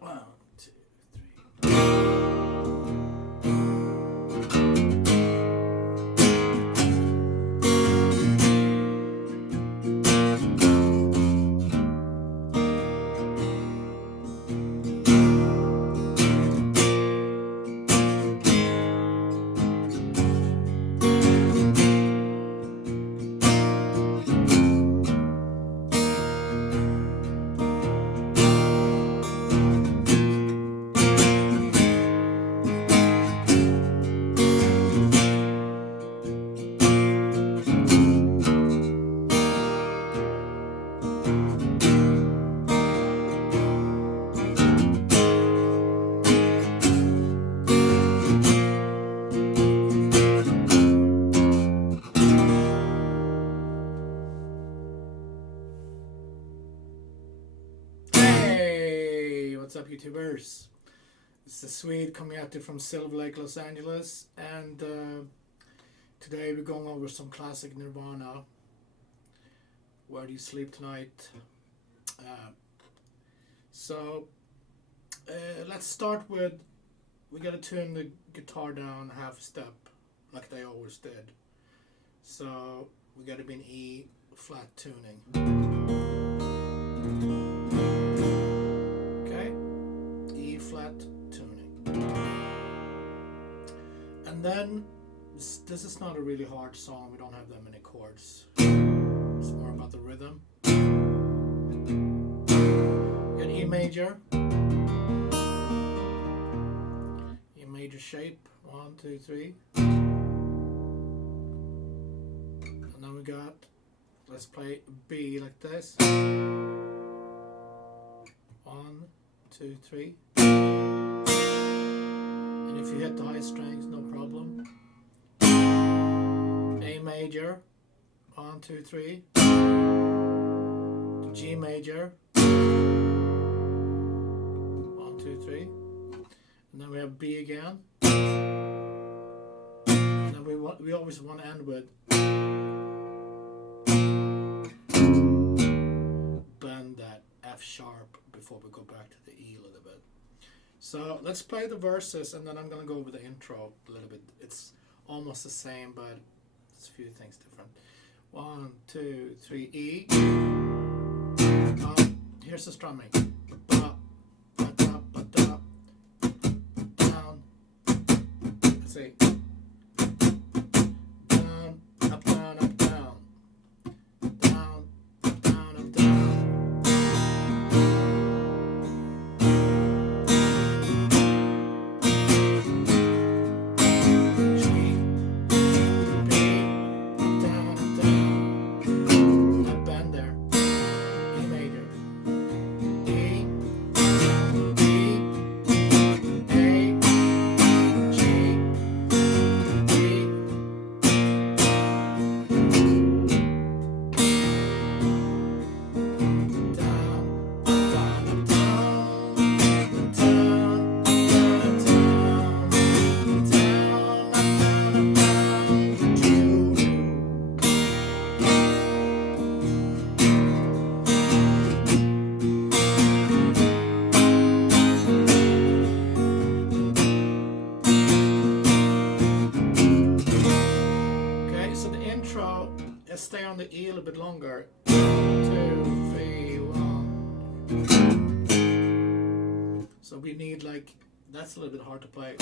1, 2, 3. What's up, YouTubers? It's the Swede coming at you from Silver Lake, Los Angeles, and today we're going over some classic Nirvana. Where Do You Sleep Tonight? Let's start with, we gotta tune the guitar down half step like they always did. So we gotta be in E flat tuning. Flat tuning, and then this is not a really hard song. We don't have that many chords. It's more about the rhythm. Got E major, E major shape, 1, 2, 3, and then we got, let's play B like this, 1, 2, 3. And if you hit the high strings, no problem. A major, 1, 2, 3. G major, 1, 2, 3. And then we have B again. And then we always want to end with bend that F sharp before we go back to the E a little bit. So let's play the verses, and then I'm going to go over the intro a little bit. It's almost the same, but there's a few things different. 1, 2, 3, E. Here's the strumming. Ba, ba, da, ba, da. Down. Let's see. Down, up, down, up, down. Down, up, down, up, down. Stay on the E a little bit longer. 2, 3, 1. So we need, like, that's a little bit hard to play.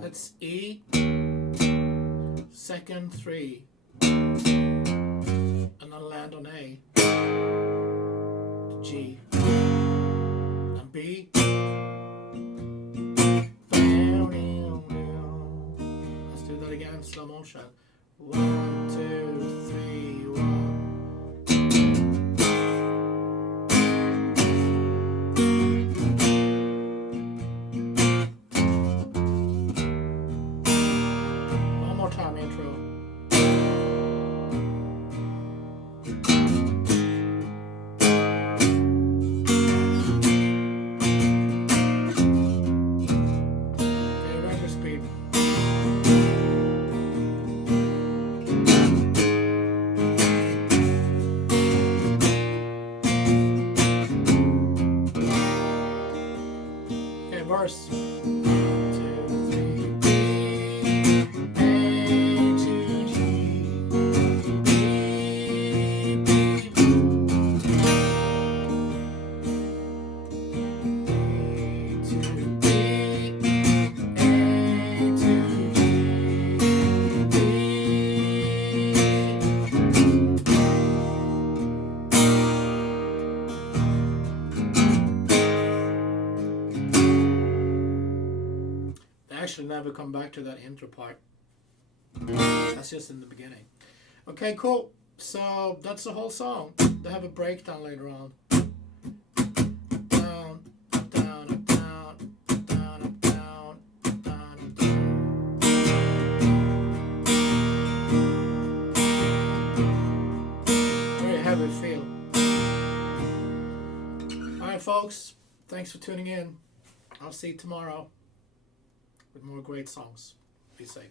That's E, second 3, and then land on A, to G, and B. Again, slow motion. 1, 2, 3, 1. One more time, intro. Okay, regular speed. verse. Actually never come back to that intro part. That's just in the beginning. Okay, cool. So that's the whole song. They have a breakdown later on. Down, up, down, up, down, up, down, up, down, up, down, up, down. Very heavy feel. Alright folks, thanks for tuning in. I'll see you tomorrow with more great songs. Be safe.